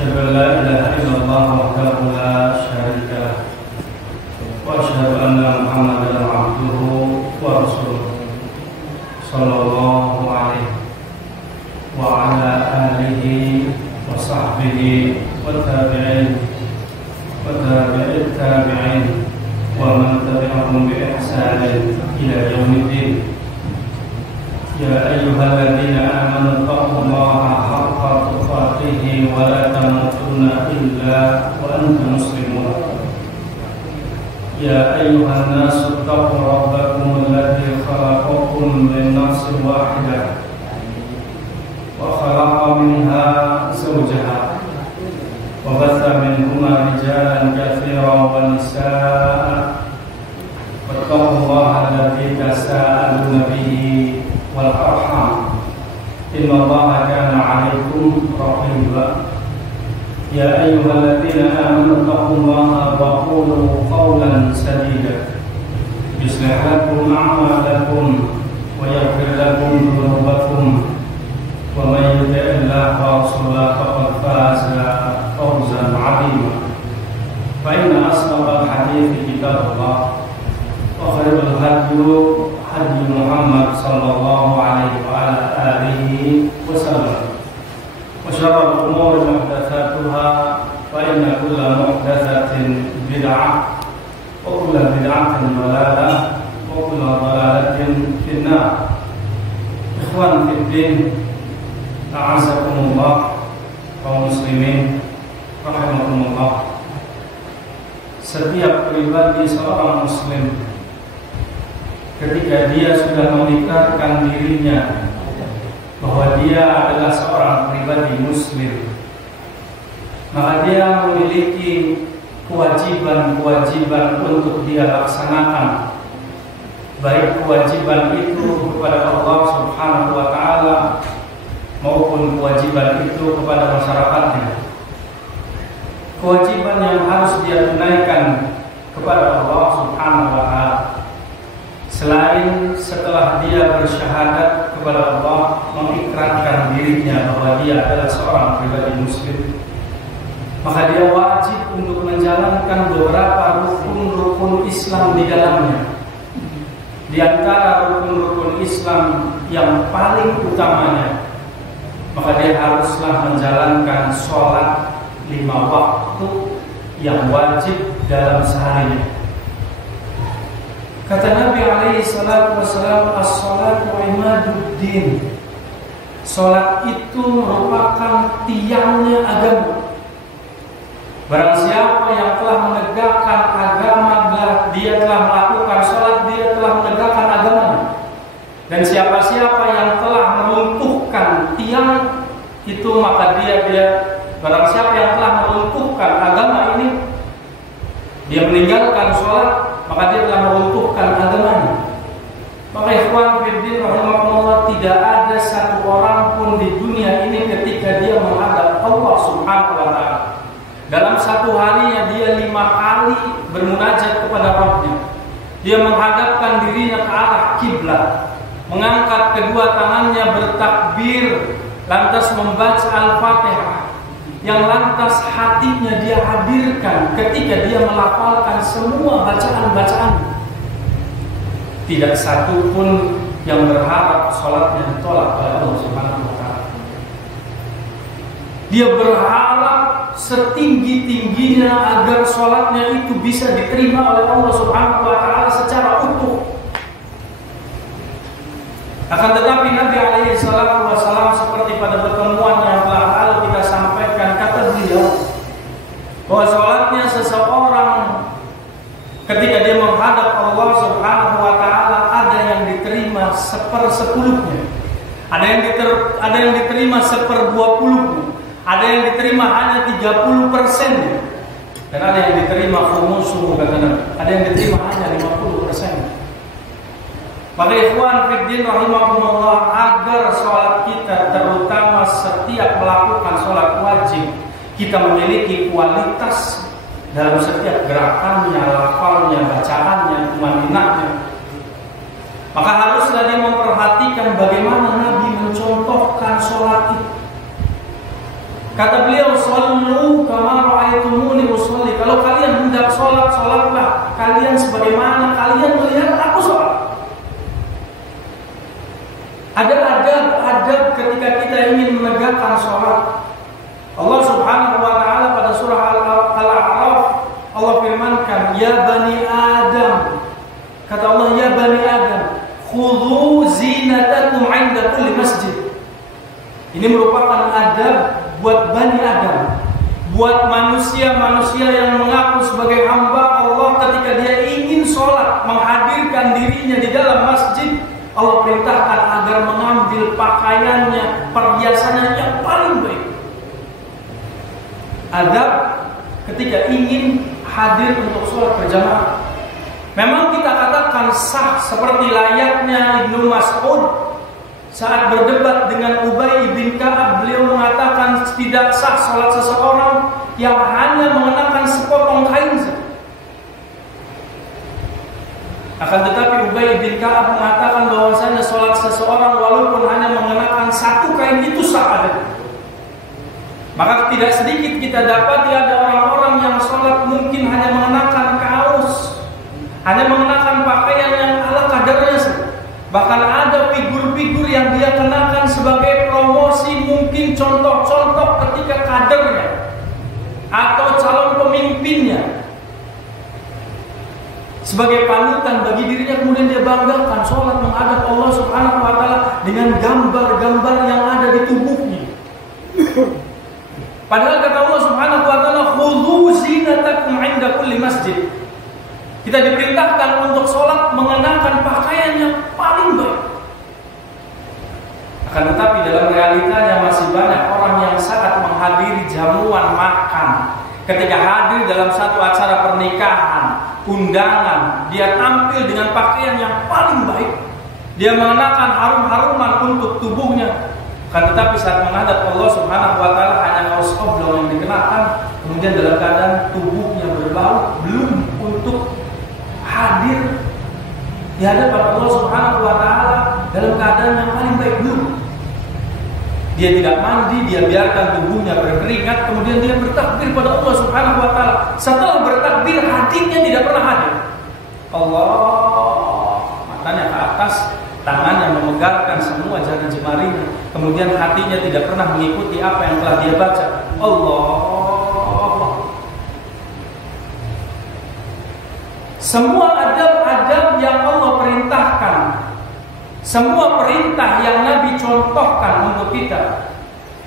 أشهد أن لا إله إلا الله وحده لا شريك له وأشهد أن محمدا عبده ورسوله صلى الله عليه وعلى آله وصحبه والتابعين التابعين ومن تبعهم بإحسان إلى يوم الدين. يا أيها الذين آمنوا اتقوا الله حق تقاته ولا تموتن إلا وأنتم مسلمون. يا أيها الناس اتقوا ربكم الذي خلقكم من نفس واحدة وخلق منها زوجها وبث منهما رجالا كثيرا ونساء واتقوا الله الذي تساءلون به والأرحام إن الله كان عليكم رقيبا. يا أيها الذين آمنوا اتقوا الله وقولوا قولا سديدا يصلح لكم أعمالكم ويغفر لكم ذنوبكم ومن يطع الله ورسوله فقد فاز فوزا عظيما. فإن أصدق الحديث كتاب الله وخير الهدي هدي محمد صلى الله عليه وعلى آله وسلم وشر الأمور محدثاتها فإن كل محدثة بدعة وكل بدعة ضلالة وكل ضلالة في النار. إخوان في الدين a'azakumullah, kaum muslimin rahimakumullah. Setiap pribadi seorang muslim ketika dia sudah mengikrarkan dirinya bahwa dia adalah seorang pribadi muslim, maka dia memiliki kewajiban-kewajiban untuk dia laksanakan, baik kewajiban itu kepada Allah Subhanahu wa taala maupun kewajiban itu kepada masyarakatnya. Kewajiban yang harus dia tunaikan kepada Allah Subhanahu wa taala, selain setelah dia bersyahadat kepada Allah, mengikrarkan dirinya bahwa dia adalah seorang pribadi muslim, maka dia wajib untuk menjalankan beberapa rukun-rukun Islam di dalamnya. Di antara rukun-rukun Islam yang paling utamanya, maka dia haruslah menjalankan sholat 5 waktu yang wajib dalam sehari. Kata Nabi alaihi salatu wassalam, as-sholatu imaduddin. Sholat itu merupakan tiangnya agama. Barang siapa yang telah menegakkan agama, dia telah melakukan sholat, dia telah menegakkan agamanya. Dan siapa-siapa yang telah meruntuhkan tiang itu, maka dia barang siapa yang telah meruntuhkan agama ini, dia meninggalkan sholat, maka dia telah meruntuhkan agamanya. Maka ikhwan fillah rahimakumullah, tidak ada satu orang pun di dunia ini ketika dia menghadap Allah Subhanahu wa taala, dalam satu harinya dia 5 kali bermunajat kepada Rabbnya. Dia menghadapkan dirinya ke arah kiblat, mengangkat kedua tangannya bertakbir, lantas membaca Al-Fatihah, yang lantas hatinya dia hadirkan ketika dia melafalkan semua bacaan-bacaan. Tidak satu pun yang berharap sholatnya ditolak oleh Allah Subhanahu wa taala. Dia berharap setinggi-tingginya agar sholatnya itu bisa diterima oleh Allah Subhanahu wa taala secara utuh. Akan tetapi Nabi alaihi salatu wasallam, seperti pada pertemuan yang telah lalu kita sampaikan, kata beliau bahwa sholatnya seseorang ketika dia menghadap Allah Subhanahu wa taala, ada yang diterima 1/10-nya, ada yang diterima 1/20-nya, ada yang diterima hanya 30%-nya, dan ada yang diterima khumusuhu, ada yang diterima hanya 50%-nya. Maka ikhwan fiddin rahimahumullah, agar sholat kita, terutama setiap melakukan sholat wajib, kita memiliki kualitas dalam setiap gerakannya, lafalnya, bacaannya, tumaninahnya, maka haruslah dia memperhatikan bagaimana Nabi mencontohkan sholat itu. Kata beliau, "Shallu kama ra'aitumuni usolli." Kalau kalian hendak sholat, sholatlah kalian sebagaimana kalian melihat aku sholat. Ada adab ketika kita ingin menegakkan sholat. Allah Subhanahu wa taala pada surah Al-A'raf Allah firmankan, "Ya bani Adam." Kata Allah, "Ya bani Adam, khudhu zinatakum 'inda kulli masjid." Ini merupakan adab buat Bani Adam, buat manusia-manusia yang mengaku sebagai hamba Allah. Ketika dia ingin sholat, menghadirkan dirinya di dalam masjid, Allah perintahkan agar mengambil pakaiannya, perhiasannya yang paling baik. Adab ketika ingin hadir untuk sholat berjamaah. Memang kita katakan sah seperti layaknya Ibnu Mas'ud saat berdebat dengan Ubay bin Ka'ab, beliau mengatakan tidak sah sholat seseorang yang hanya mengenakan sepotong kain. Akan tetapi Ubay bin Ka'ab mengatakan bahwasanya sholat seseorang walaupun hanya mengenakan satu kain itu sah ada. Maka tidak sedikit kita dapati ada orang-orang yang sholat mungkin hanya mengenakan kaos, hanya mengenakan pakaian yang ala kadarnya. Bahkan ada figur-figur yang dia kenakan sebagai promosi, mungkin contoh-contoh ketika kadernya atau calon pemimpinnya, sebagai panutan bagi dirinya. Kemudian dia banggakan sholat menghadap Allah Subhanahu wa taala dengan gambar-gambar yang ada di tubuhnya. Padahal kata Allah Subhanahu wa taala, "Khudhu zinatakum 'inda kulli masjid." Kita diperintahkan untuk sholat mengenakan pakaian yang paling baik. Akan tetapi dalam realitanya masih banyak orang yang saat menghadiri jamuan makan, ketika hadir dalam satu acara pernikahan, undangan, dia tampil dengan pakaian yang paling baik. Dia mengenakan harum-haruman untuk tubuhnya. Akan tetapi saat menghadap Allah Subhanahu wa taala hanya kaos oblong yang dikenakan, kemudian dalam keadaan tubuhnya berbau, belum untuk hadir di hadapan Allah Subhanahu wa taala dalam keadaan yang paling baik belum. Dia tidak mandi, dia biarkan tubuhnya berkeringat, kemudian dia bertakbir pada Allah Subhanahu wa taala. Setelah bertakbir, hatinya tidak pernah hadir. Allah, matanya ke atas, tangannya memegangkan semua jari jemarinya, kemudian hatinya tidak pernah mengikuti apa yang telah dia baca. Allah. Semua adab-adab yang Allah perintahkan, semua perintah yang Nabi contohkan untuk kita,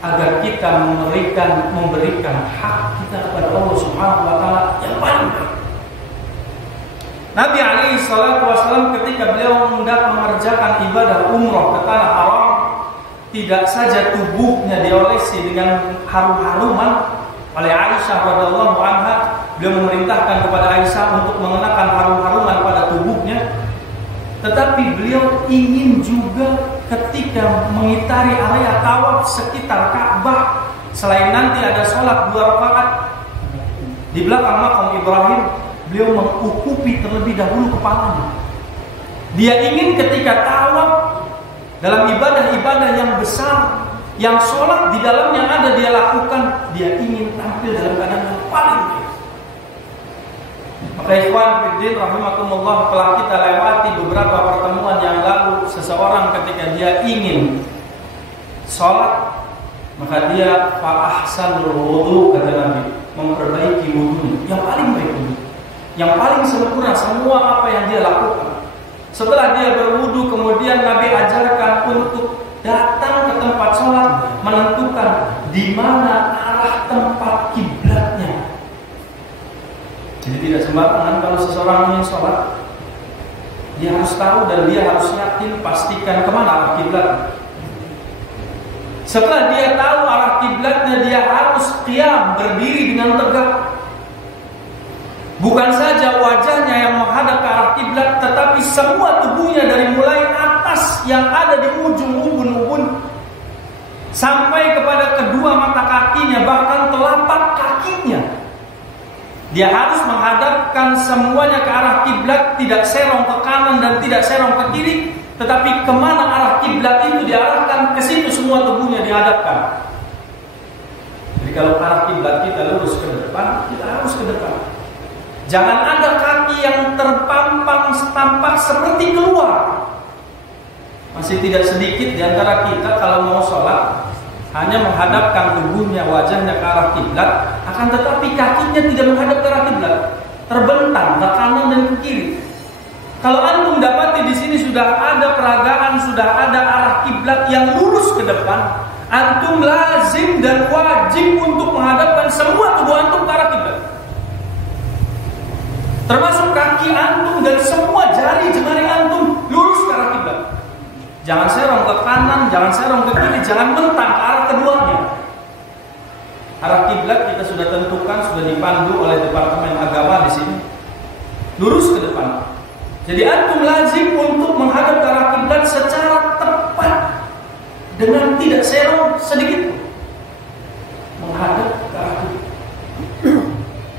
agar kita memberikan hak kita kepada Allah Subhanahu wa taala yang paling baik. Nabi alaihi salatu wasallam ketika beliau hendak mengerjakan ibadah umroh ke tanah haram, tidak saja tubuhnya diolesi dengan harum-haruman oleh Aisyah radhiyallahu anha, beliau memerintahkan kepada Aisyah untuk mengenakan harum-haruman pada tubuhnya, tetapi beliau ingin juga ketika mengitari area tawaf sekitar Ka'bah, selain nanti ada sholat 2 rakaat di belakang makam Ibrahim, beliau mengukupi terlebih dahulu kepalanya. Dia ingin ketika tawaf dalam ibadah-ibadah yang besar, yang sholat di dalamnya ada dia lakukan, dia ingin tampil dalam keadaan yang paling baik. Maka ikhwan fillah rahimakumullah, telah kita lewati beberapa pertemuan yang lalu, seseorang ketika dia ingin sholat, maka dia fa ahsanul wudu, kata Nabi, memperbaiki wudunya yang paling baik, yang paling sempurna semua apa yang dia lakukan. Setelah dia berwudu, kemudian Nabi ajarkan untuk datang ke tempat sholat, menentukan di mana arah tempat kiblatnya. Jadi tidak sembarangan kalau seseorang ingin sholat, dia harus tahu dan dia harus yakin, pastikan kemana arah kiblatnya. Setelah dia tahu arah kiblatnya, dia harus qiyam, berdiri dengan tegak. Bukan saja wajahnya yang menghadap ke arah kiblat, tetapi semua tubuhnya dari mulai atas yang ada di ujung ubun-ubun sampai kepada kedua mata kakinya, bahkan telapak kakinya. Dia harus menghadapkan semuanya ke arah kiblat, tidak serong ke kanan dan tidak serong ke kiri, tetapi kemana arah kiblat itu diarahkan, ke situ semua tubuhnya dihadapkan. Jadi kalau arah kiblat kita lurus ke depan, kita harus ke depan. Jangan ada kaki yang terpampang tampak seperti keluar. Masih tidak sedikit di antara kita kalau mau sholat hanya menghadapkan tubuhnya, wajahnya ke arah kiblat, akan tetapi kakinya tidak menghadap ke arah kiblat, terbentang ke kanan dan ke kiri. Kalau antum dapati di sini sudah ada peragaan, sudah ada arah kiblat yang lurus ke depan, antum lazim dan wajib untuk menghadapkan semua tubuh antum ke arah kiblat, termasuk kaki antum dan semua jari jemari antum lurus ke arah kiblat. Jangan serong ke kanan, jangan serong ke kiri, jangan mentang ke arah keduanya. Arah kiblat kita sudah tentukan, sudah dipandu oleh Departemen Agama di sini. Lurus ke depan. Jadi antum lazim untuk menghadap ke arah kiblat secara tepat dengan tidak serong sedikit pun. Menghadap ke arah kiblat.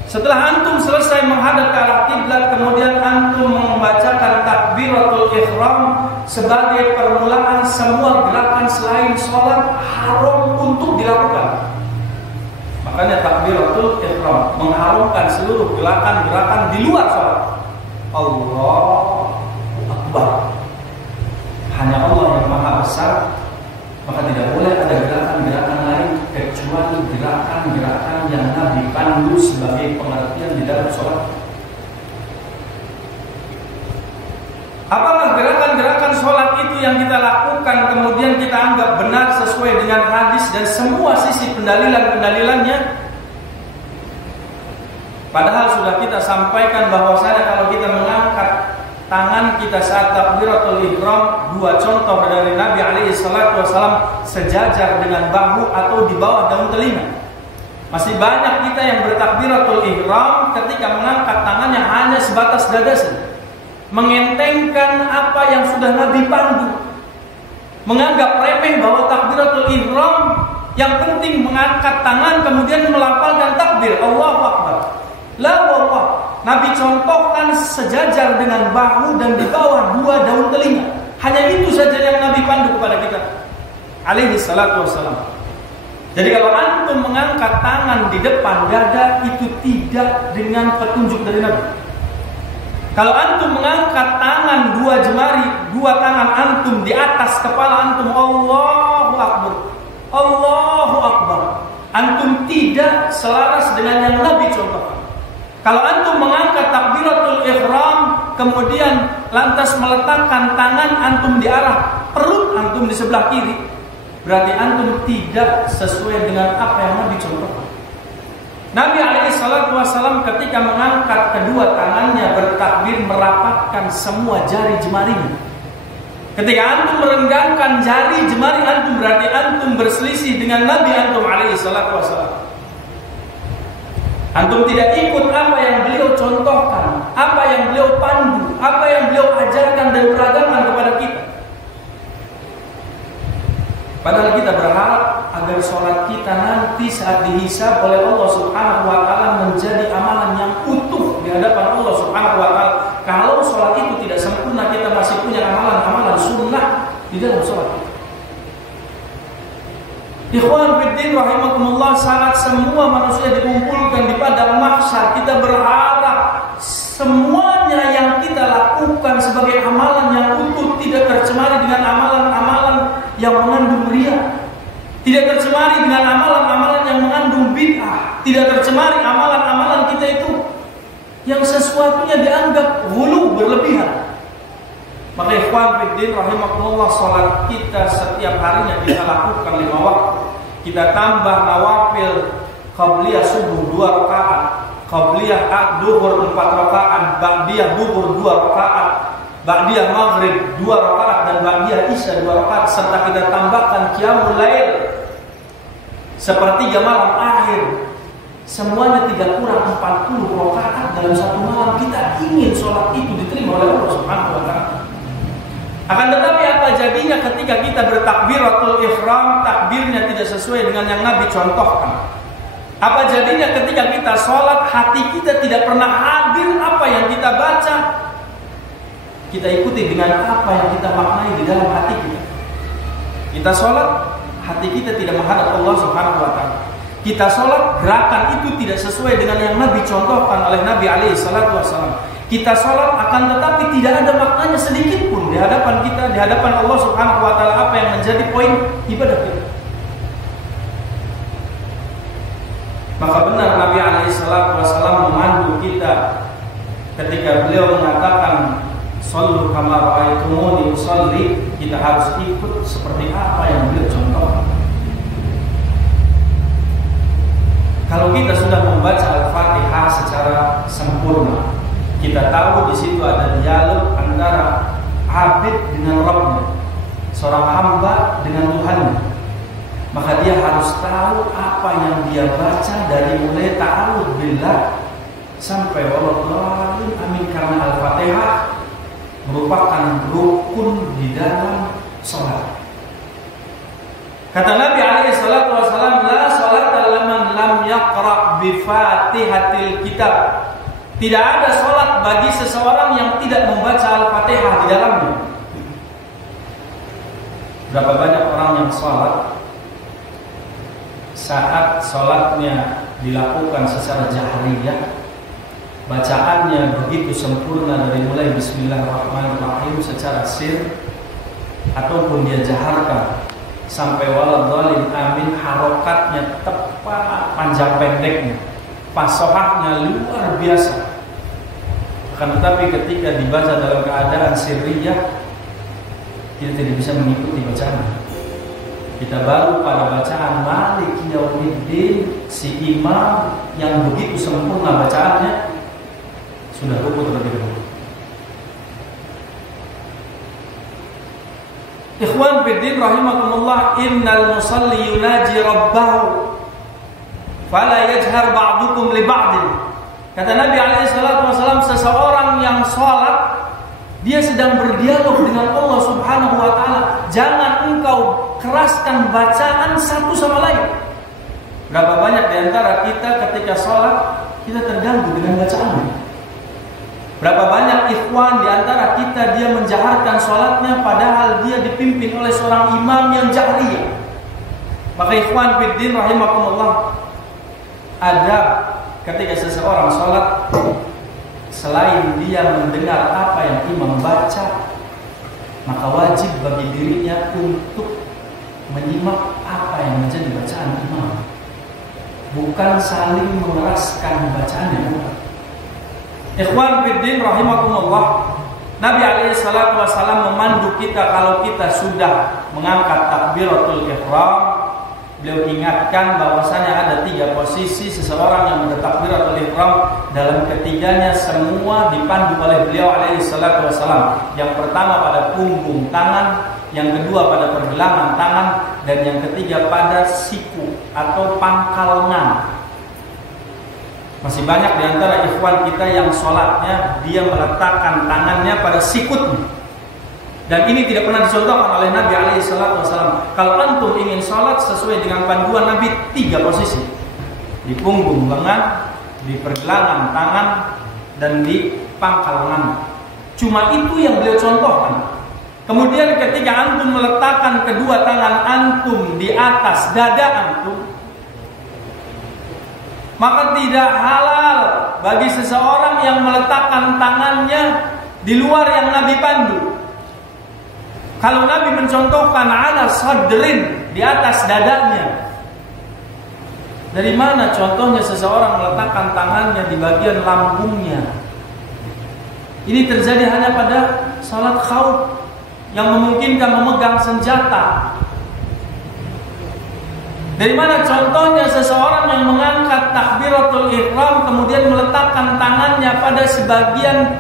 Setelah antum selesai menghadap ke arah kiblat, kemudian antum membacakan takbiratul ihram sebagai permulaan semua gerakan selain sholat haram untuk dilakukan. Makanya takbiratul ihram mengharumkan seluruh gerakan-gerakan di luar sholat. Allahu Akbar. Hanya Allah yang Maha Besar, maka tidak boleh ada gerakan-gerakan lain kecuali gerakan-gerakan yang Nabi pandu sebagai pengertian di dalam sholat. Apakah gerakan-gerakan sholat itu yang kita lakukan kemudian kita anggap benar sesuai dengan hadis dan semua sisi pendalilan-pendalilannya? Padahal sudah kita sampaikan bahwasanya kalau kita mengangkat tangan kita saat takbiratul ihram, dua contoh dari Nabi alaihi salatu wasallam sejajar dengan bahu atau di bawah daun telinga. Masih banyak kita yang bertakbiratul ihram ketika mengangkat tangannya hanya sebatas dada saja, mengentengkan apa yang sudah Nabi pandu, menganggap remeh bahwa takbiratul ihram yang penting mengangkat tangan kemudian melafalkan takbir Allahu Akbar. La wallah, Nabi contohkan sejajar dengan bahu dan di bawah dua daun telinga. Hanya itu saja yang Nabi pandu kepada kita alaihi salatu wassalam. Jadi kalau antum mengangkat tangan di depan dada itu tidak dengan petunjuk dari Nabi. Kalau antum mengangkat tangan dua jemari, dua tangan antum di atas kepala antum, Allahu Akbar, Allahu Akbar, antum tidak selaras dengan yang Nabi contohkan. Kalau antum mengangkat takbiratul ihram kemudian lantas meletakkan tangan antum di arah perut antum di sebelah kiri, berarti antum tidak sesuai dengan apa yang Nabi contohkan. Nabi alaihi salatu wasallam ketika mengangkat kedua tangannya bertakbir merapatkan semua jari jemarinya. Ketika antum merenggangkan jari jemari antum, berarti antum berselisih dengan Nabi antum alaihi salatu wasallam. Antum tidak ikut apa yang beliau contohkan, apa yang beliau pandu, apa yang beliau ajarkan dan peragakan kepada kita. Padahal kita berharap agar sholat kita nanti saat dihisab oleh Allah Subhanahu wa Ta'ala menjadi amalan yang utuh di hadapan Allah Subhanahu wa Ta'ala. Kalau sholat itu tidak sempurna, kita masih punya amalan-amalan sunnah di dalam sholat kita. Ikhwan fiddin rahimakumullah, saat semua manusia dikumpulkan di padang mahsyar, kita berharap semuanya yang kita lakukan sebagai amalan yang utuh tidak tercemari dengan amalan-amalan yang mengandung riya, tidak tercemari dengan amalan-amalan yang mengandung bid'ah, tidak tercemari amalan-amalan kita itu yang sesuatunya dianggap ghulu, berlebihan. Maka ikhwan fiddin rahimakumullah, salat kita setiap harinya kita lakukan 5 waktu. Kita tambah nawafil qabliyah subuh 2 rakaat, qabliyah duhur 4 rakaat, ba'diyah duhur 2 rakaat, ba'diyah maghrib 2 rakaat dan ba'diyah isya 2 rakaat, serta kita tambahkan qiyamul lail sepertiga malam akhir. Semuanya tidak kurang 40 rakaat dalam satu malam. Kita ingin sholat itu diterima oleh Allah Subhanahu wa Ta'ala. Akan tetapi apa jadinya ketika kita bertakbiratul ihram, takbirnya tidak sesuai dengan yang Nabi contohkan? Apa jadinya ketika kita sholat, hati kita tidak pernah hadir apa yang kita baca, kita ikuti dengan apa yang kita maknai di dalam hati kita. Kita sholat, hati kita tidak menghadap Allah Subhanahu wa Ta'ala. kita sholat, gerakan itu tidak sesuai dengan yang Nabi contohkan oleh Nabi alaihi salatu wassalam, kita sholat akan tetapi tidak ada maknanya sedikit pun di hadapan kita, di hadapan Allah Subhanahu wa taala, apa yang menjadi poin ibadah kita. Maka benar Nabi alaihi salatu wassalam memandu kita ketika beliau mengatakan shollu kama ra'aitumuni usolli, kita harus ikut seperti apa yang beliau contohkan. Kalau kita sudah membaca Al-Fatihah secara sempurna, kita tahu di situ ada dialog antara abid dengan Rabbnya, seorang hamba dengan Tuhannya. Maka dia harus tahu apa yang dia baca dari mulai ta'awudz billah sampai wallahualam amin, karena Al-Fatihah merupakan rukun di dalam sholat. Kata Nabi alaihi salatu wasallam, la sholata liman lam yaqra bi Fatihatil kitab. Tidak ada sholat bagi seseorang yang tidak membaca Al-Fatihah di dalamnya. Berapa banyak orang yang sholat, saat sholatnya dilakukan secara jahriyah, bacaannya begitu sempurna dari mulai Bismillahirrahmanirrahim secara sir, ataupun dia jaharkan sampai waladhdallin amin, harokatnya tepat, panjang pendeknya, fasohahnya luar biasa. Akan tetapi ketika dibaca dalam keadaan sirriyah, kita tidak bisa mengikuti bacaan. Kita baru pada bacaan Maliki Yaumiddin, si imam yang begitu sempurna bacaannya sudah rukuk terlebih dahulu. Ikhwan fiddin rahimakumullah, innal musalli yunaji rabbahu fala yajhar ba'dukum li ba'din. Kata Nabi alaihi salatu wasallam, seseorang yang sholat dia sedang berdialog dengan Allah Subhanahu wa taala. Jangan engkau keraskan bacaan satu sama lain. Berapa banyak di antara kita ketika sholat kita terganggu dengan bacaan. Berapa banyak ikhwan di antara kita dia menjaharkan sholatnya padahal dia dipimpin oleh seorang imam yang jahriyah. Maka ikhwan fiddin rahimakumullah, ada ketika seseorang sholat, selain dia mendengar apa yang imam baca, maka wajib bagi dirinya untuk menyimak apa yang menjadi bacaan imam, bukan saling mengeraskan bacaannya. Ikhwan fiddin rahimakumullah, Nabi alaihi salatu wasallam memandu kita kalau kita sudah mengangkat takbiratul ihram. Beliau ingatkan bahwasanya ada 3 posisi seseorang yang bertakbiratul ihram. Dalam ketiganya semua dipandu oleh beliau alaihi salatu wasallam. Yang pertama pada punggung tangan, yang kedua pada pergelangan tangan, dan yang ketiga pada siku atau pangkal lengan. Masih banyak di antara ikhwan kita yang sholatnya dia meletakkan tangannya pada sikutnya. Dan ini tidak pernah dicontohkan oleh Nabi alaihi salatu wasallam. Kalau antum ingin sholat sesuai dengan panduan Nabi, 3 posisi. Di punggung lengan, di pergelangan tangan, dan di pangkal lengan. Cuma itu yang beliau contohkan. Kemudian ketika antum meletakkan kedua tangan antum di atas dada antum, maka tidak halal bagi seseorang yang meletakkan tangannya di luar yang Nabi pandu. Kalau Nabi mencontohkan ala sadrin, di atas dadanya, dari mana contohnya seseorang meletakkan tangannya di bagian lambungnya? Ini terjadi hanya pada salat khauf yang memungkinkan memegang senjata. Dari mana contohnya seseorang yang mengangkat takbiratul ihram kemudian meletakkan tangannya pada sebagian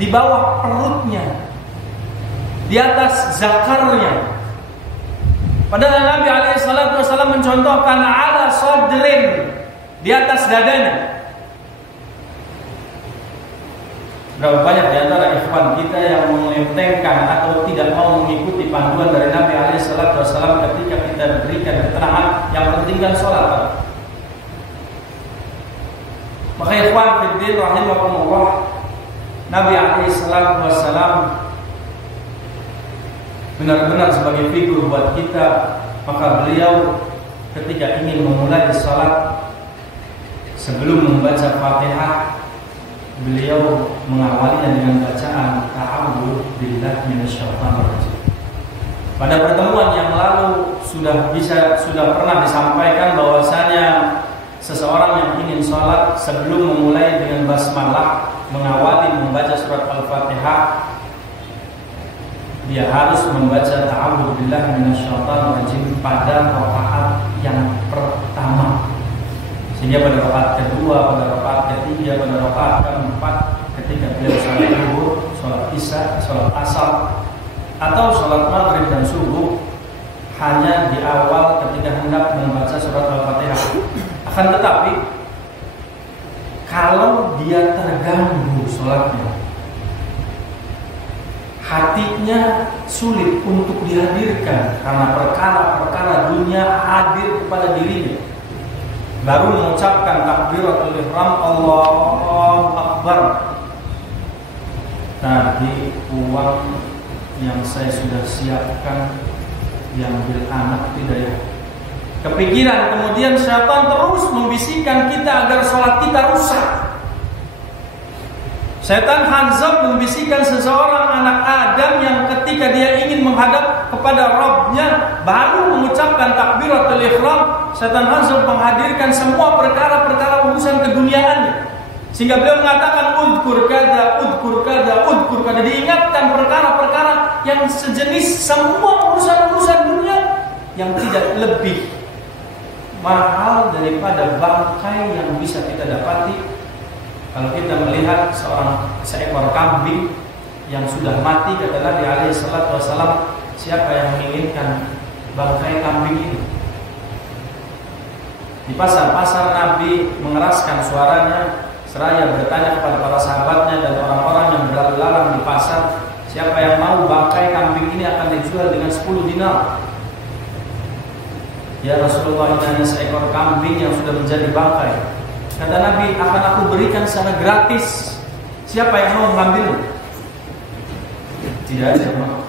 di bawah perutnya, di atas zakarnya? Padahal Nabi alaihi salatu wasallam mencontohkan ala sadrin, di atas dadanya. Berapa banyak di antara ikhwan kita yang mengentengkan atau tidak mau mengikuti panduan dari Nabi alaihi salatu wasallam ketika kita berikan keterangan yang penting kan sholat. Maka ikhwan fiddin rahimakumullah, Nabi alaihi salatu wasallam benar-benar sebagai figur buat kita. Maka beliau ketika ingin memulai sholat, sebelum membaca Fatihah, beliau mengawalinya dengan bacaan ta'awudzu billahi minasyaitonir rajim. Pada pertemuan yang lalu sudah pernah disampaikan bahwasanya seseorang yang ingin sholat sebelum memulai dengan basmalah, mengawali membaca surat Al-Fatihah, dia harus membaca ta'awudzu billahi minasyaitonir rajim pada rakaat yang pertama. Sehingga pada rakaat kedua, pada rakaat ketiga, pada rakaat keempat, ketika beliau salat zuhur, salat isya, salat asar, atau salat maghrib dan subuh, hanya di awal ketika hendak membaca surat Al-Fatihah. Akan tetapi kalau dia terganggu salatnya, hatinya sulit untuk dihadirkan karena perkara-perkara dunia hadir kepada dirinya, baru mengucapkan takbiratul ihram, Allahu Akbar. Tadi uang yang saya sudah siapkan diambil anak, tidak ya? Kepikiran, kemudian syaitan terus membisikkan kita agar sholat kita rusak. Syaitan Hanzab membisikkan seseorang anak Adam yang ketika dia ingin menghadap kepada Rabbnya baru mengucapkan takbiratul ihram, Syaitan Hanzab menghadirkan semua perkara-perkara urusan keduniaannya. Sehingga beliau mengatakan udkur kada, diingatkan perkara-perkara yang sejenis semua urusan-urusan dunia yang tidak lebih mahal daripada bangkai yang bisa kita dapati. Kalau kita melihat seekor kambing yang sudah mati, kata Nabi alaihi salatu wasallam, siapa yang menginginkan bangkai kambing ini? Di pasar-pasar Nabi mengeraskan suaranya seraya bertanya kepada para sahabatnya dan orang-orang yang berlalu lalang di pasar, siapa yang mau bangkai kambing ini akan dijual dengan 10 dinar. Ya Rasulullah, ini hanya seekor kambing yang sudah menjadi bangkai. Kata Nabi, akan aku berikan secara gratis. Siapa yang mau mengambilnya? Tidak ada yang mau.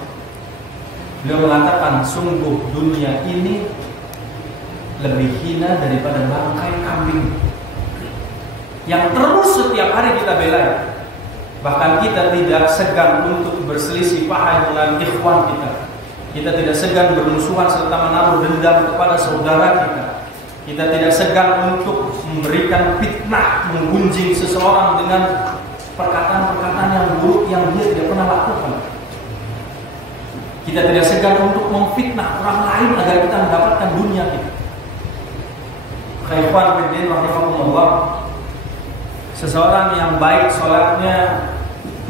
Beliau mengatakan, sungguh dunia ini lebih hina daripada bangkai kambing yang terus setiap hari kita bela. Bahkan kita tidak segan untuk berselisih paham dengan ikhwan kita. Kita tidak segan bermusuhan serta menaruh dendam kepada saudara kita. Kita tidak segan untuk memberikan fitnah, menggunjing seseorang dengan perkataan-perkataan yang buruk yang dia tidak pernah lakukan. Kita tidak segan untuk memfitnah orang lain agar kita mendapatkan dunia kita. Ikhwan fillah rahimakumullah, seseorang yang baik sholatnya,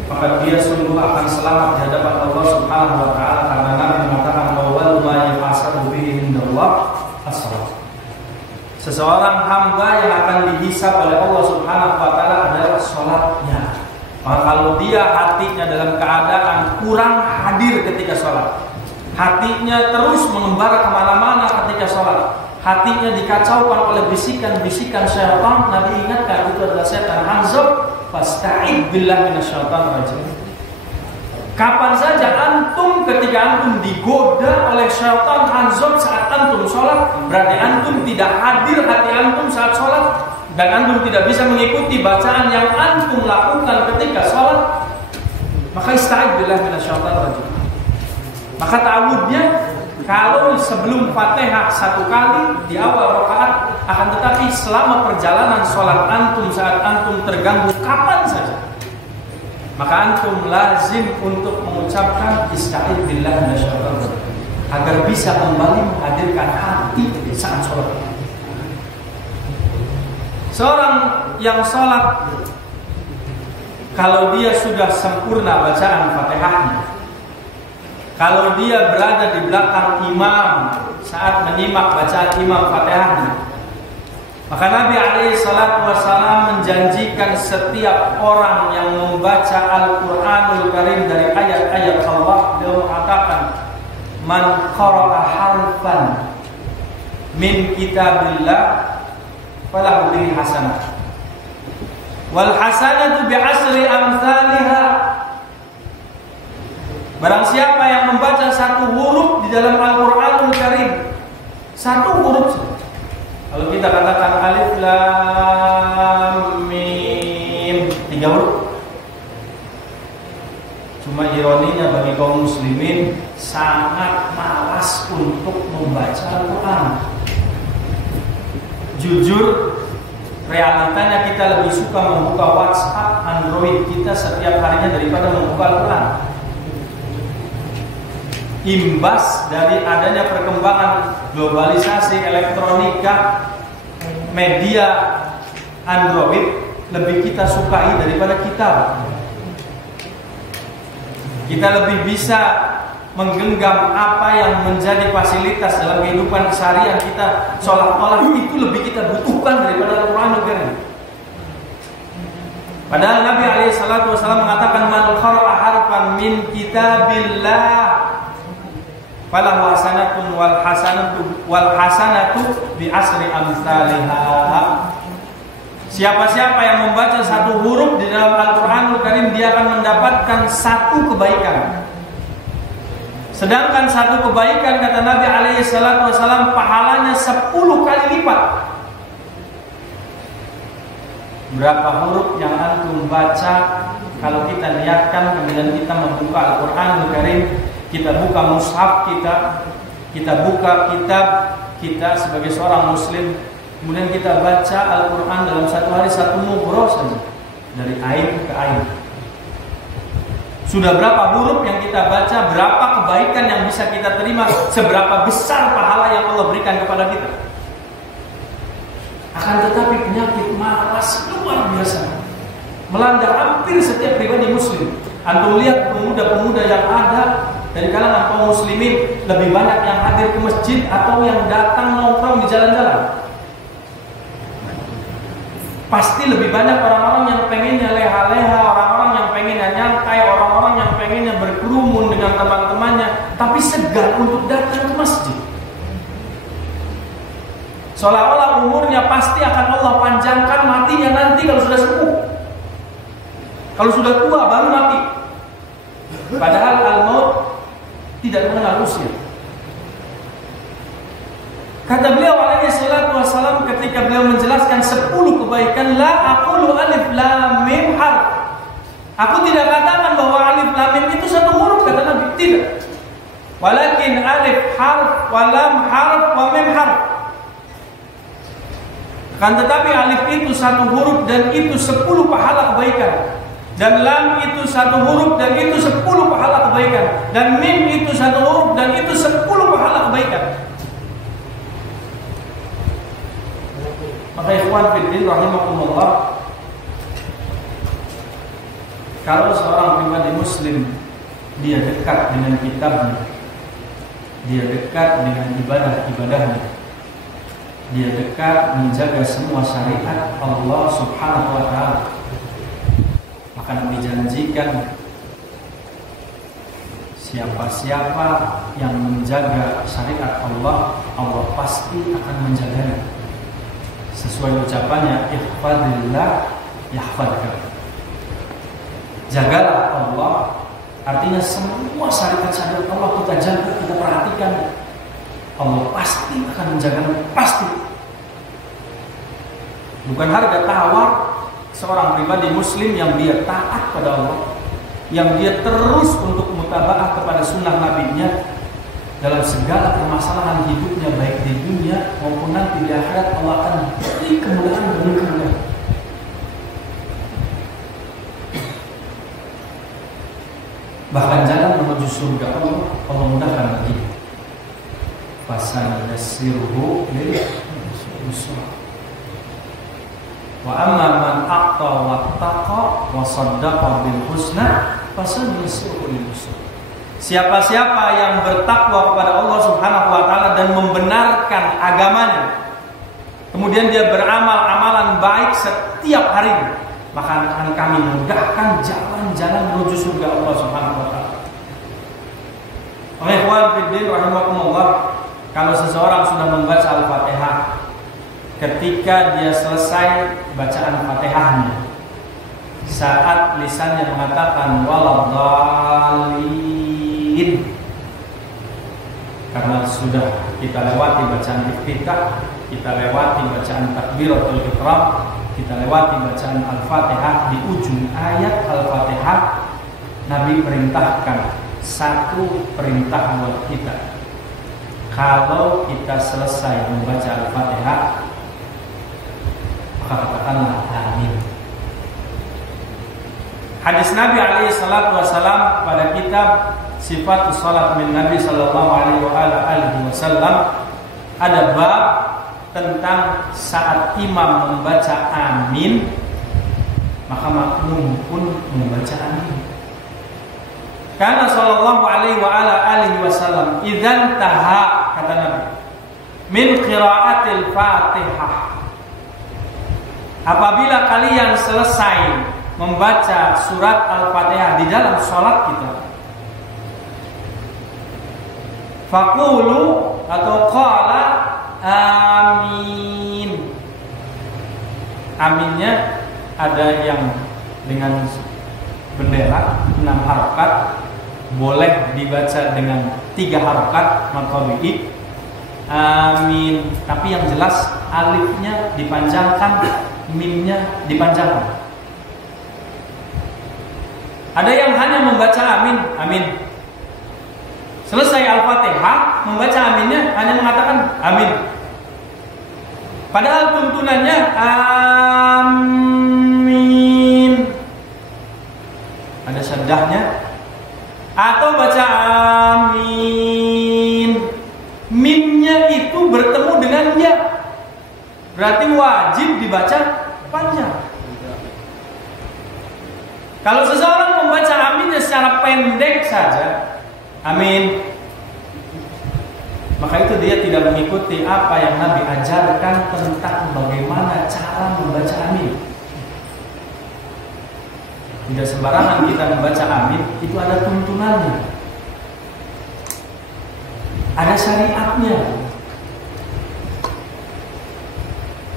maka dia sungguh akan selamat di hadapan Allah Subhanahu wa taala, karena Nabi mengatakan bahwa ma yahasabu bihi indallah as-shalah. Seseorang hamba yang akan dihisab oleh Allah Subhanahu wa taala adalah sholatnya. Maka kalau dia hatinya dalam keadaan kurang hadir ketika sholat, hatinya terus mengembara kemana-mana ketika sholat, hatinya dikacaukan oleh bisikan-bisikan syaitan, Nabi ingatkan itu adalah setan Hanzab. Fasta'id billahi minasyaitonir rajim. Kapan saja antum ketika antum digoda oleh syaitan Hanzab saat antum sholat, berarti antum tidak hadir hati antum saat sholat, dan antum tidak bisa mengikuti bacaan yang antum lakukan ketika sholat. Maka ista'id billahi minasyaitonir rajim. Maka ta'awudnya, kalau sebelum Fatihah 1 kali di awal rakaat, akan tetapi selama perjalanan sholat antum saat antum terganggu kapan saja, maka antum lazim untuk mengucapkan ista'id billahi minasyaitonir rajim agar bisa kembali menghadirkan hati saat sholat. Seorang yang sholat, kalau dia sudah sempurna bacaan Fatihahnya, kalau dia berada di belakang imam saat menyimak bacaan imam Fatihahnya, maka Nabi alaihi salatu wasallam menjanjikan setiap orang yang membaca Al-Quranul Karim dari ayat-ayat Allah, dia mengatakan, man qara'a harfan min kitabillah falahu bihi hasanah wal hasanatu bi'asri amsalihha. Barang siapa yang membaca satu huruf di dalam Al-Quranul Karim, satu huruf, kita katakan alif lam mim, 3 huruf. Cuma ironinya bagi kaum muslimin sangat malas untuk membaca Al-Quran. Jujur, realitanya kita lebih suka membuka WhatsApp Android kita setiap harinya daripada membuka Al-Quran. Imbas dari adanya perkembangan globalisasi elektronika, media Android lebih kita sukai daripada kitab. Kita lebih bisa menggenggam apa yang menjadi fasilitas dalam kehidupan keseharian kita, seolah-olah itu lebih kita butuhkan daripada Al-Quran Karim. Padahal Nabi SAW mengatakan man qara'a harfan min kitabillah falahu hasanatun wal hasanatu bi asri amsalihha. Siapa-siapa yang membaca satu huruf di dalam Al-Quranul Karim, dia akan mendapatkan 1 kebaikan. Sedangkan 1 kebaikan, kata Nabi SAW, pahalanya 10 kali lipat. Berapa huruf yang antum baca kalau kita niatkan, kemudian kita membuka Al-Quranul Karim, kita buka mushaf kita buka kitab kita sebagai seorang muslim, kemudian kita baca Al-Quran dalam 1 hari 1 mughroh saja, dari ain ke ain. Sudah berapa huruf yang kita baca, berapa kebaikan yang bisa kita terima, seberapa besar pahala yang Allah berikan kepada kita. Akan tetapi penyakit malas luar biasa melanda hampir setiap pribadi muslim. Antum lihat pemuda-pemuda yang ada dari kalangan kaum muslimin, lebih banyak yang hadir ke masjid atau yang datang nongkrong di jalan-jalan. Pasti lebih banyak orang-orang yang pengennya leha-leha, orang-orang yang pengennya nyantai, orang-orang yang pengennya berkerumun dengan teman-temannya, tapi segan untuk datang ke masjid. Seolah-olah umurnya pasti akan Allah panjangkan, matinya nanti kalau sudah sepuh. Kalau sudah tua baru mati. Padahal al-maut tidak mengenal usia. Kata beliau alaihi salatu wassalam ketika beliau menjelaskan 10 kebaikan, la aqulu alif lam mim harf. Aku tidak katakan bahwa alif lam mim itu 1 huruf, kata Nabi, tidak. Walakin alif harf wa lam harf wa mim harf. Kan tetapi alif itu 1 huruf dan itu 10 pahala kebaikan. Dan lam itu 1 huruf dan itu 10 pahala kebaikan. Dan mim itu 1 huruf dan itu 10 pahala kebaikan. Maka ikhwan fillah rahimakumullah, kalau seorang pribadi muslim dia dekat dengan kitabnya, dia dekat dengan ibadah-ibadahnya, dia dekat menjaga semua syariat Allah Subhanahu wa ta'ala, akan dijanjikan siapa-siapa yang menjaga syariat Allah, Allah pasti akan menjaganya. Sesuai ucapannya, ihfadillah yahfadka. Jagalah Allah, artinya semua syariat-syariat Allah kita jaga, kita perhatikan, Allah pasti akan menjagamu, pasti. Bukan harga tawar seorang pribadi muslim yang dia taat pada Allah, yang dia terus untuk mutabaah kepada sunnah nabinya dalam segala permasalahan hidupnya, baik di dunia maupun nanti di akhirat. Allah akan beri kemudahan demi kemudahan. Bahkan jalan menuju surga Allah mudahkan bagi. Fasanyassiruhu lil yusra. Wa amma man a'ta wattaqa wa saddaqa bil husna fasanyassiruhu lil yusra. Siapa-siapa yang bertakwa kepada Allah Subhanahu wa ta'ala dan membenarkan agamanya, kemudian dia beramal amalan baik setiap hari, maka akan kami mudahkan jalan-jalan menuju surga Allah Subhanahu wa ta'ala. Ikhwan fillah rahimakumullah, kalau seseorang sudah membaca Al-Fatihah, ketika dia selesai bacaan Fatihahnya, saat lisannya mengatakan waladhdallin, karena sudah kita lewati bacaan iftitah, kita lewati bacaan takbiratul ihram, kita lewati bacaan Al-Fatihah. Di ujung ayat Al-Fatihah Nabi perintahkan satu perintah buat kita. Kalau kita selesai membaca Al-Fatihah, maka katakanlah amin. Hadis Nabi alaihi salatu wasallam pada kitab Sifatus Salat min Nabi sallallahu alaihi wasallam ada bab tentang saat imam membaca amin, maka makmum pun membaca amin. Karena sallallahu alaihi wasallam idzan taha, kata Nabi, min qiraatil Fatihah, apabila kalian selesai membaca surat Al-Fatihah di dalam salat kita, faqulu atau qala amin. Aminnya ada yang dengan bendera 6 harokat, boleh dibaca dengan 3 harokat maqabi'i amin. Tapi yang jelas alifnya dipanjangkan, mimnya dipanjangkan. Ada yang hanya membaca amin, amin. Selesai Al-Fatihah, membaca aminnya hanya mengatakan amin. Padahal tuntunannya amin. Ada syaddahnya. Atau baca amin, mimnya itu bertemu dengan ya, berarti wajib dibaca panjang. Kalau seseorang membaca aminnya secara pendek saja, amin, maka itu dia tidak mengikuti apa yang Nabi ajarkan tentang bagaimana cara membaca amin. Tidak sembarangan kita membaca amin, itu ada tuntunannya, ada syariatnya.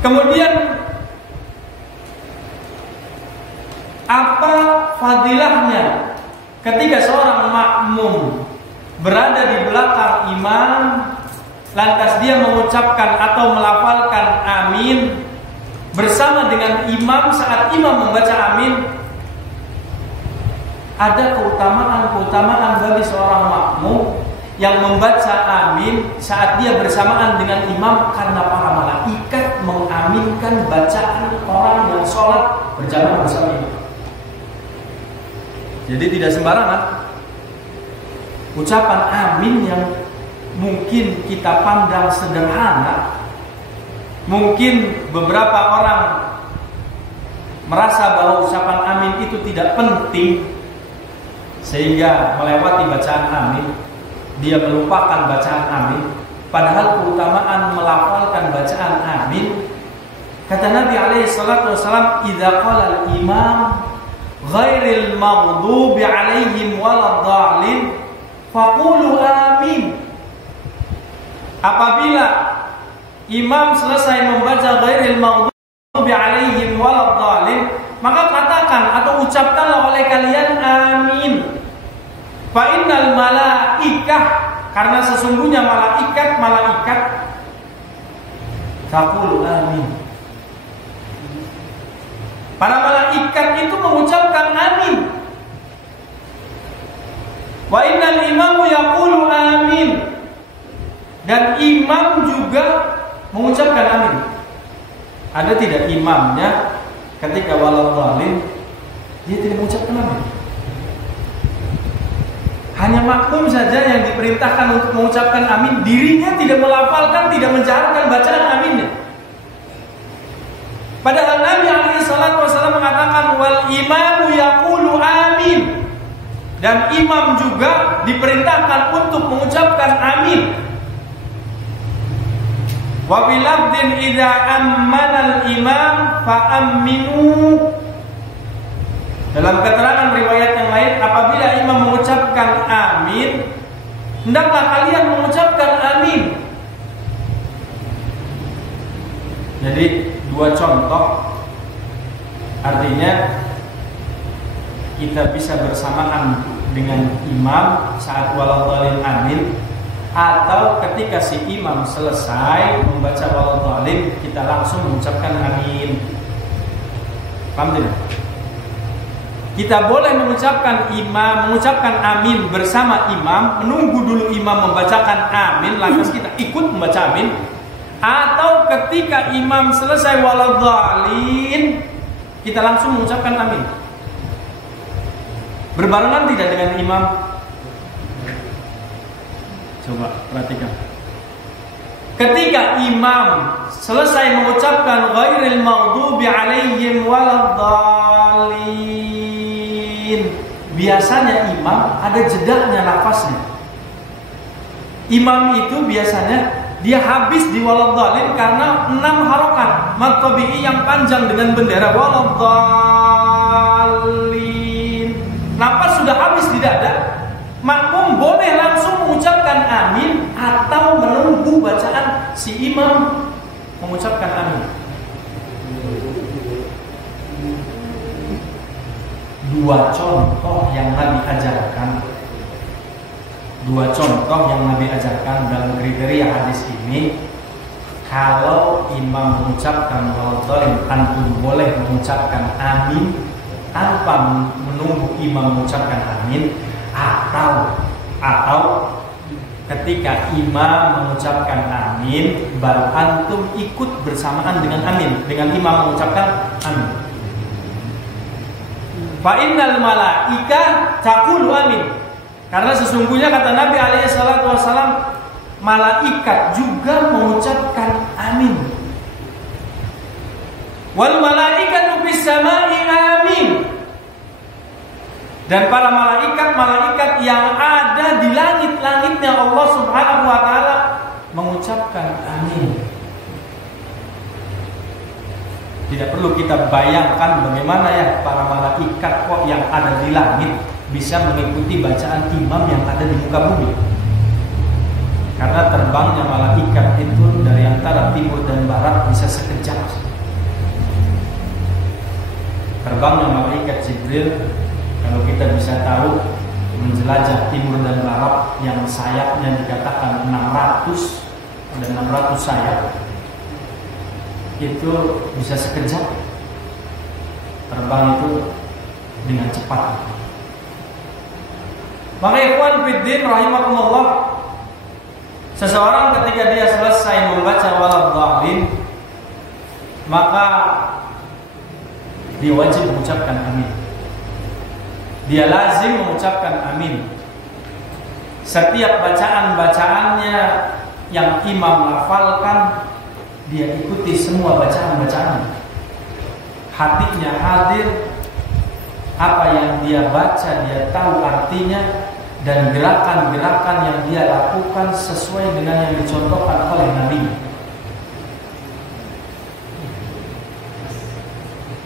Kemudian apa fadilahnya ketika seorang makmum berada di belakang imam, lantas dia mengucapkan atau melafalkan amin bersama dengan imam saat imam membaca amin. Ada keutamaan bagi seorang makmum yang membaca amin saat dia bersamaan dengan imam, karena para malaikat mengaminkan bacaan orang yang sholat berjamaah bersama imam. Jadi tidak sembarangan ucapan amin yang mungkin kita pandang sederhana, mungkin beberapa orang merasa bahwa ucapan amin itu tidak penting sehingga melewati bacaan amin, dia melupakan bacaan amin. Padahal keutamaan melafalkan bacaan amin, kata Nabi alaihi salatu wasallam, idza qala al-imam ghairil maghdubi alaihim waladdallin faqulu amin. Apabila imam selesai membaca ghairil maghdubi alaihim waladdallin, maka katakan atau ucapkanlah oleh kalian amin. Fa innal malaikah, karena sesungguhnya malaikat taqulu amin. Para malaikat itu mengucapkan amin. Wa innal imamu yaqulu amin. Dan imam juga mengucapkan amin. Ada tidak imamnya ketika waladhdallin dia tidak mengucapkan amin? Hanya makmum saja yang diperintahkan untuk mengucapkan amin, dirinya tidak melafalkan, tidak menjaharkan bacaan aminnya. Padahal Nabi alaihi salatu wasallam mengatakan wal imamu yaqulu amin, dan imam juga diperintahkan untuk mengucapkan amin. Wa bil lafdin idza ammana al imam fa aminu. Dalam keterangan riwayat yang lain, apabila imam mengucapkan amin, hendaklah kalian mengucapkan amin. Jadi dua contoh, artinya kita bisa bersamaan dengan imam saat waladhdallin amin, atau ketika si imam selesai membaca waladhdallin kita langsung mengucapkan amin. Paham tidak? Kita boleh mengucapkan amin bersama imam, menunggu dulu imam membacakan amin, lantas kita ikut membaca amin. Atau ketika imam selesai waladhdallin, kita langsung mengucapkan amin. Berbarengan tidak dengan imam? Coba perhatikan. Ketika imam selesai mengucapkan ghairil maghdubi alaihim waladdallin, biasanya imam ada jedanya nafasnya. Imam itu biasanya dia habis di waladdallin karena 6 harokat mad tabi'i yang panjang dengan bendera waladdallin. Nafas sudah habis di dada, makmum boleh langsung mengucapkan amin atau menunggu bacaan si imam mengucapkan amin. Dua contoh yang Nabi ajarkan dalam kriteria hadis ini. Kalau imam mengucapkan waladhdallin, antum boleh mengucapkan amin tanpa menunggu imam mengucapkan amin, atau ketika imam mengucapkan amin baru antum ikut bersamaan dengan amin, dengan imam mengucapkan amin. Fa innal malaika taqulu amin. Karena sesungguhnya kata Nabi alaihi salatu wasallam, malaikat juga mengucapkan amin. Wal malaikatu fis samai amin. Dan para malaikat yang ada di langit-langitnya Allah Subhanahu wa taala mengucapkan amin. Tidak perlu kita bayangkan bagaimana ya para malaikat kok yang ada di langit bisa mengikuti bacaan imam yang ada di muka bumi. Karena terbangnya malaikat itu dari antara timur dan barat bisa sekejap. Terbangnya malaikat Jibril, kalau kita bisa tahu, menjelajah timur dan barat yang sayapnya dikatakan 600 dan 600 sayap, itu bisa sekejap. Terbang itu dengan cepat. Maka ikhwan fiddin rahimakumullah, seseorang ketika dia selesai membaca waladhdallin, maka dia wajib mengucapkan amin. Dia lazim mengucapkan amin. Setiap bacaan-bacaannya yang imam lafalkan, dia ikuti semua bacaan-bacaannya. Hatinya hadir, apa yang dia baca dia tahu artinya, dan gerakan-gerakan yang dia lakukan sesuai dengan yang dicontohkan oleh Nabi.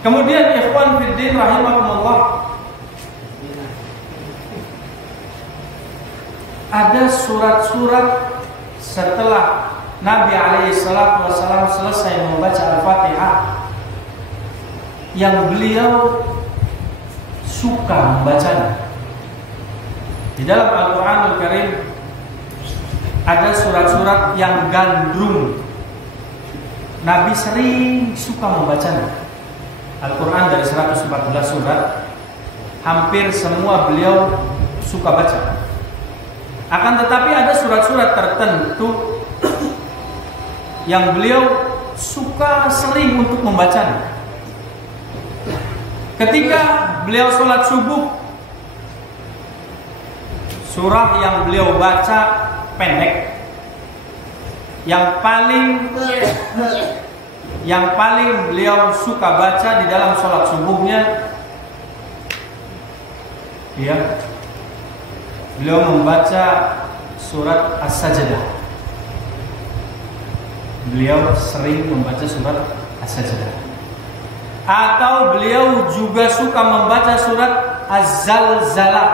Kemudian ikhwan fiddin rahimakumullah, ada surat-surat setelah Nabi alaihi salatu wasallam selesai membaca Al-Fatihah yang beliau suka membacanya. Di dalam Al-Quranul Karim ada surat-surat yang gandrung, Nabi sering suka membacanya. Al-Quran dari 114 surat, hampir semua beliau suka baca. Akan tetapi ada surat-surat tertentu yang beliau suka sering untuk membacanya. Ketika beliau sholat subuh, surah yang beliau baca pendek, yang paling beliau suka baca di dalam sholat subuhnya, ya, beliau membaca surat As-Sajdah. Beliau sering membaca surat As-Sajdah. Atau beliau juga suka membaca surat Az-Zalzalah.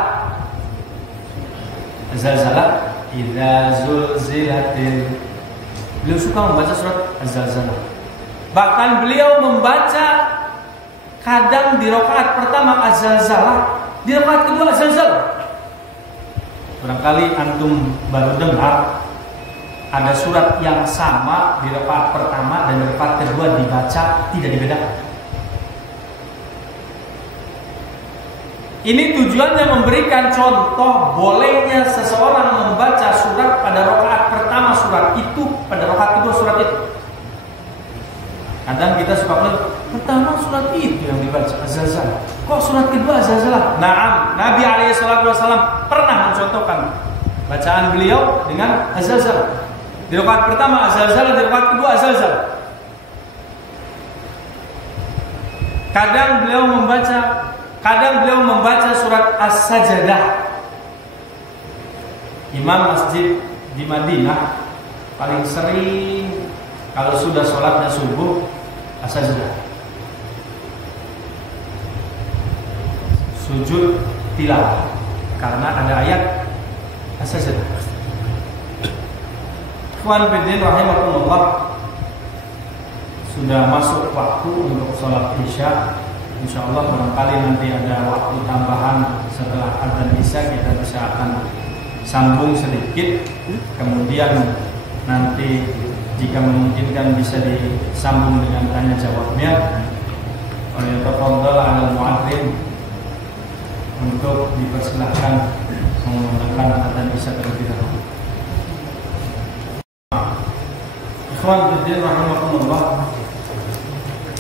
Az-Zalzalah, idza zulzilatil. Beliau suka membaca surat Az-Zalzalah. Bahkan beliau membaca kadang di rakaat pertama Az-Zalzalah, di rakaat kedua Az-Zalzalah. Barangkali antum baru dengar ada surat yang sama di rakaat pertama dan di rakaat kedua dibaca tidak dibedakan. Ini tujuannya memberikan contoh bolehnya seseorang membaca surat pada rakaat pertama surat itu, pada rakaat kedua surat itu. Kadang kita suka bilang pertama surat itu yang dibaca Az-Zalzalah, kok surat kedua Az-Zalzalah? Naam, Nabi SAW pernah mencontohkan bacaan beliau dengan Az-Zalzalah. Di rakaat pertama Az-Zalzalah, di rakaat kedua Az-Zalzalah. Kadang beliau membaca surat As-Sajdah. Imam masjid di Madinah paling sering kalau sudah sholatnya subuh As-Sajdah, sujud tilawah, karena ada ayat As-Sajdah. Ikhwan fillah rahimakumullah, sudah masuk waktu untuk sholat Isya. InsyaAllah barangkali nanti ada waktu tambahan setelah adzan Isya, kita bisa akan sambung sedikit. Kemudian nanti jika memungkinkan bisa disambung dengan tanya jawabnya. Oleh tafadhal ala muadzin untuk dipersilahkan menggunakan adzan Isya terlebih dahulu. Ikhwan fillah rahimakumullah,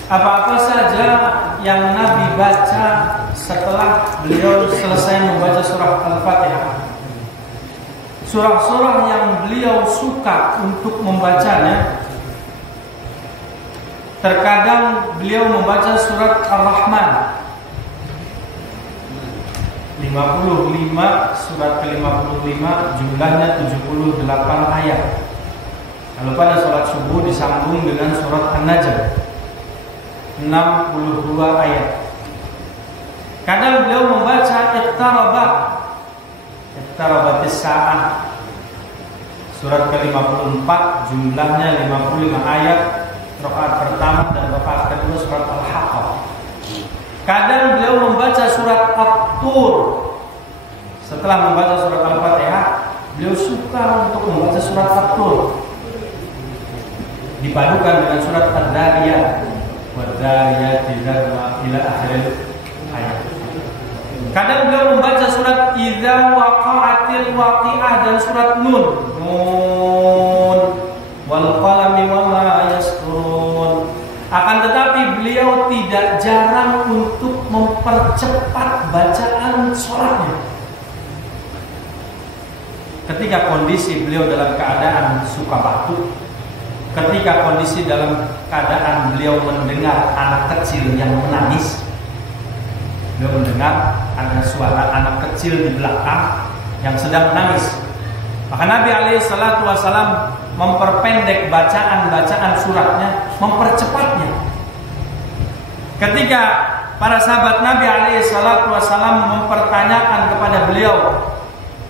apa-apa saja yang Nabi baca setelah beliau selesai membaca surah Al-Fatihah, surah-surah yang beliau suka untuk membacanya, terkadang beliau membaca surat Ar-Rahman 55, surat ke-55, jumlahnya 78 ayat. Kalau pada sholat subuh disambung dengan surat An-Najm 62 ayat. Kadang beliau membaca Iqtarabatis Sa'ah surat ke-54, jumlahnya 55 ayat, rakaat pertama dan rakaat kedua surat Al-Haqqah. Kadang beliau membaca surat At-Tur. Setelah membaca surat Al-Fatihah, beliau suka untuk membaca surat At-Tur, dipadukan dengan surat Ad-Dariyat, Wad-Dariyati Dzarwa ila akhir ayat. Kadang beliau membaca surat Idza Waqa'atil Waqi'ah dan surat Nun wal qalami wama yasturun. Akan tetapi beliau tidak jarang untuk mempercepat bacaan sholatnya. Ketika kondisi beliau dalam keadaan suka batuk, ketika kondisi dalam keadaan beliau mendengar anak kecil yang menangis, beliau mendengar ada suara anak kecil di belakang yang sedang menangis, maka Nabi SAW memperpendek bacaan suratnya, mempercepatnya. Ketika para sahabat Nabi SAW mempertanyakan kepada beliau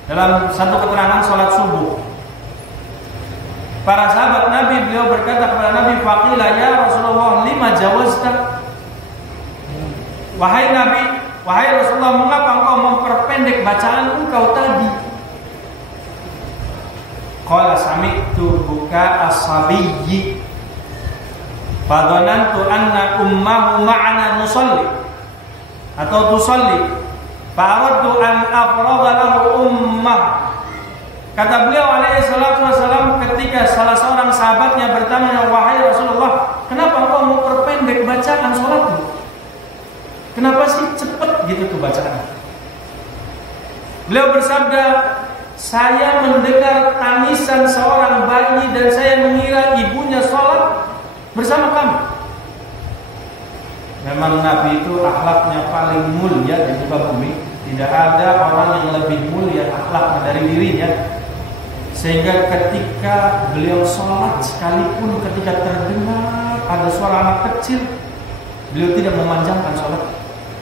dalam satu keterangan sholat subuh, para sahabat Nabi, beliau berkata kepada Nabi, faqila ya Rasulullah lima jawazta. Wahai Nabi, wahai Rasulullah, mengapa engkau memperpendek bacaan engkau tadi? Qala sami'tu buka as-sabiyyi fadhanantu anna ummahu ma'ana nusalli atau tusalli fa'aradtu an afragha lahu ummah. Kata beliau alaihi salatu wasalam, ketika salah seorang sahabatnya bertanya, wahai Rasulullah, kenapa engkau memperpendek bacaan sholatmu? Kenapa sih cepat gitu tuh bacaan? Beliau bersabda, saya mendengar tangisan seorang bayi dan saya mengira ibunya sholat bersama kami. Memang Nabi itu akhlaknya paling mulia di muka bumi. Tidak ada orang yang lebih mulia akhlaknya dari dirinya. Sehingga ketika beliau sholat, sekalipun ketika terdengar ada suara anak kecil, beliau tidak memanjangkan sholat.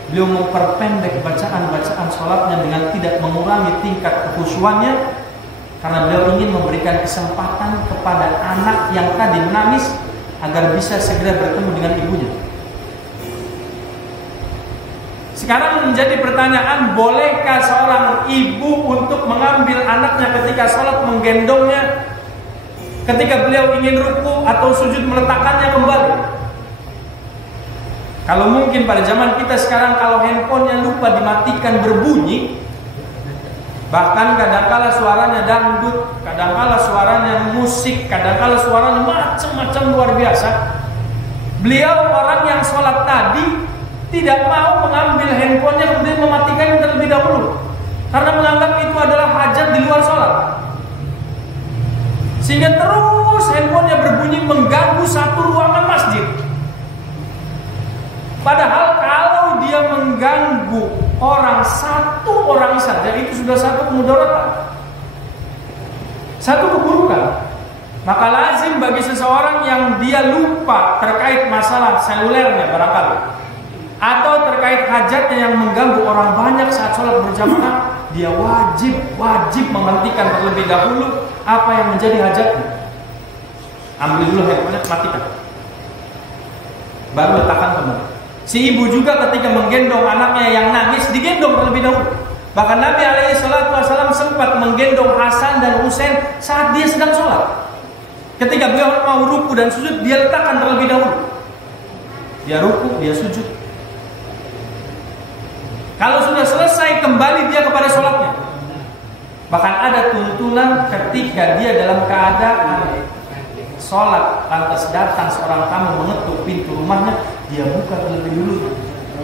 Beliau memperpendek bacaan sholatnya dengan tidak mengurangi tingkat kekhusyuannya, karena beliau ingin memberikan kesempatan kepada anak yang tadi menangis agar bisa segera bertemu dengan ibunya. Sekarang menjadi pertanyaan, bolehkah seorang ibu untuk mengambil anaknya ketika sholat, menggendongnya Ketika beliau ingin ruku atau sujud meletakkannya kembali. Kalau mungkin pada zaman kita sekarang kalau handphonenya lupa dimatikan berbunyi, bahkan kadangkala suaranya dangdut, kadangkala suaranya musik, kadangkala suaranya macam-macam luar biasa. Beliau orang yang sholat tadi tidak mau mengambil handphonenya kemudian mematikannya terlebih dahulu, karena menganggap itu adalah hajat di luar sholat. Sehingga terus handphonenya berbunyi mengganggu satu ruangan masjid. Padahal kalau dia mengganggu satu orang saja itu sudah satu kemudaratan, satu keburukan. Maka lazim bagi seseorang yang dia lupa terkait masalah selulernya barangkali, atau terkait hajatnya yang mengganggu orang banyak saat sholat berjamaah, dia wajib menghentikan terlebih dahulu apa yang menjadi hajatnya. Ambil dulu handphonenya, matikan, baru letakkan kembali. Si ibu juga ketika menggendong anaknya yang nangis, digendong terlebih dahulu. Bahkan Nabi SAW sempat menggendong Hasan dan Husain saat dia sedang sholat. Ketika beliau mau ruku dan sujud, dia letakkan terlebih dahulu. Dia ruku, dia sujud. Kalau sudah selesai, kembali dia kepada sholatnya. Bahkan ada tuntunan ketika dia dalam keadaan sholat, lantas datang seorang tamu mengetuk pintu rumahnya, dia buka terlebih dulu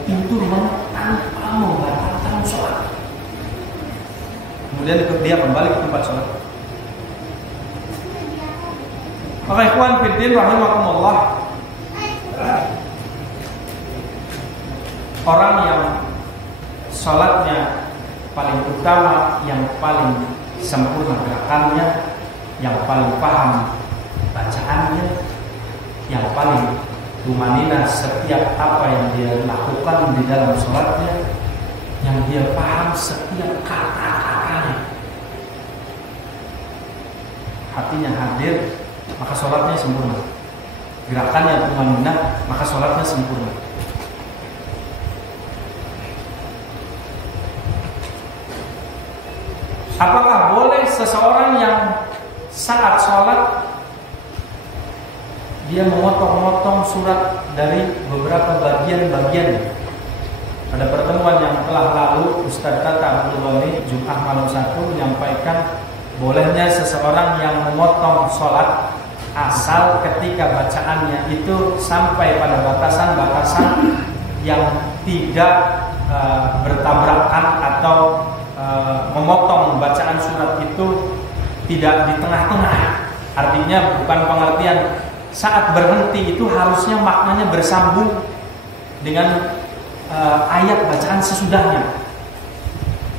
pintu rumahnya tanpa membatalkan sholat. Kemudian dia kembali ke tempat sholat. Maka ikhwan fiddin rahimakumullah, orang yang sholatnya paling utama, yang paling sempurna gerakannya, yang paling paham bacaannya, yang paling tumanina setiap apa yang dia lakukan di dalam sholatnya, yang dia paham setiap kata-katanya, hatinya hadir, maka sholatnya sempurna. Gerakannya tumanina, maka sholatnya sempurna. Apakah boleh seseorang yang saat sholat dia memotong-motong surat dari beberapa bagian-bagian? Pada pertemuan yang telah lalu, Ustaz Tata Abdul Ghani Jumat malam 1 menyampaikan bolehnya seseorang yang memotong sholat asal ketika bacaannya itu sampai pada batasan-batasan yang tidak bertabrakan, atau memotong bacaan surat itu tidak di tengah-tengah. Artinya bukan pengertian saat berhenti itu harusnya maknanya bersambung dengan ayat bacaan sesudahnya.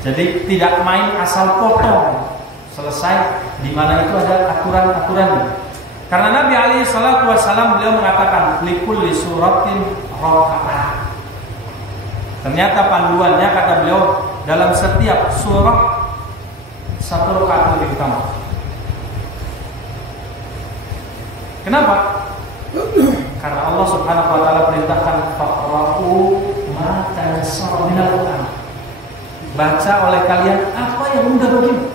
Jadi tidak main asal potong selesai, di mana itu ada aturan-aturannya. Karena Nabi alaihi salatu wasallam beliau mengatakan likulli suratin rakaat. Ternyata panduannya, kata beliau, dalam setiap surah satu rakaat lebih utama. Kenapa? Karena Allah Subhanahu wa taala perintahkan faqra'u ma tayassara minal Qur'an. Baca oleh kalian apa yang mudah bagimu.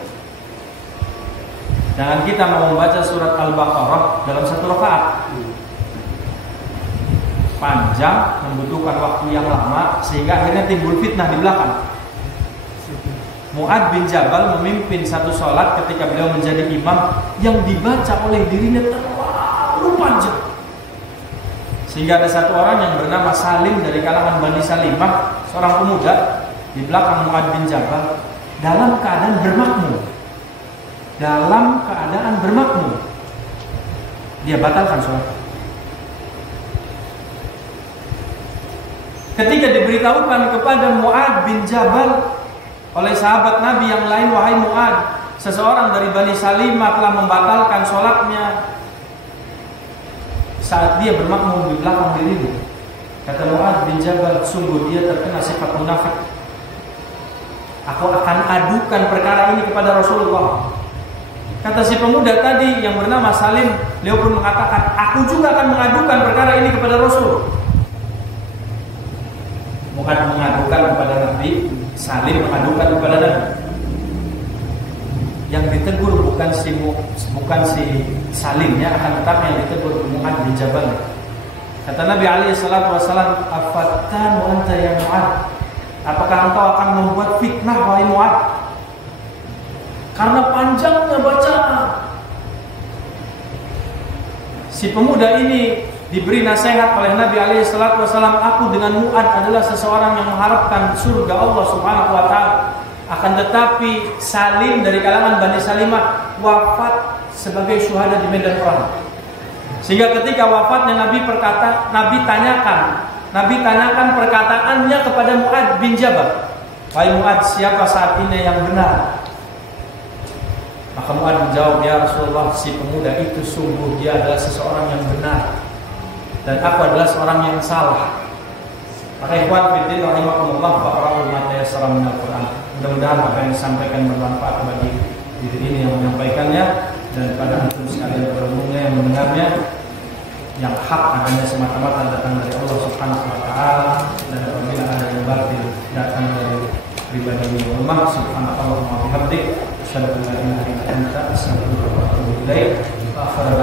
Jangan kita mau membaca surat Al-Baqarah dalam satu rakaat. Panjang, membutuhkan waktu yang lama, sehingga akhirnya timbul fitnah di belakang. Mu'adz bin Jabal memimpin satu sholat ketika beliau menjadi imam yang dibaca oleh dirinya terlalu panjang, sehingga ada satu orang yang bernama Salim dari kalangan Bani Salimah, seorang pemuda di belakang Mu'adz bin Jabal, dalam keadaan bermakmum, dia batalkan sholat. Ketika diberitahukan kepada Mu'adz bin Jabal oleh sahabat Nabi yang lain, wahai Mu'adz, seseorang dari Bani Salimah telah membatalkan sholatnya saat dia bermakmum di belakang dirinya. Kata Mu'adz bin Jabal, sungguh dia terkena sifat munafik. Aku akan adukan perkara ini kepada Rasulullah. Kata si pemuda tadi yang bernama Salim, beliau pun mengatakan, aku juga akan mengadukan perkara ini kepada Rasul. Bukan mengadukan kepada Nabi, Salim mengadukan kepada Nabi. Yang ditegur bukan si salim ya, akan tetapi yang ditegur Mu'ad bin Jabal. Kata Nabi alaihi salatu wasallam, "Afattanu anta ya Mu'ad?" Apakah engkau akan membuat fitnah wahai Mu'ad? Karena panjangnya bacaan. Si pemuda ini diberi nasihat oleh Nabi alaihi salatu wasallam, "Aku dengan Mu'ad adalah seseorang yang mengharapkan surga Allah Subhanahu wa taala. Akan tetapi Salim dari kalangan Bani Salimah wafat sebagai syuhada di medan perang." Sehingga ketika wafatnya Nabi tanyakan perkataannya kepada Mu'ad bin Jabal. "Wahai Mu'ad, siapa saat ini yang benar?" Maka Mu'ad menjawab, "Ya Rasulullah, si pemuda itu sungguh dia adalah seseorang yang benar dan aku adalah seorang yang salah." Maka ikhwan fillah rahimakumullah, faqra'u ma tayassara minal Qur'an. Mudah-mudahan apa yang disampaikan bermanfaat bagi diri ini yang menyampaikannya dan pada antum sekalian pada umumnya yang mendengarnya. Yang hak adanya semata-mata datang dari Allah Subhanahu wa taala, dan apabila ada yang batil datang dari pribadi yang lemah. Subhanallah wa bihamdik, asyhadu an la ilaha illa anta, astaghfiruka wa atubu ilaik. Wa akhiru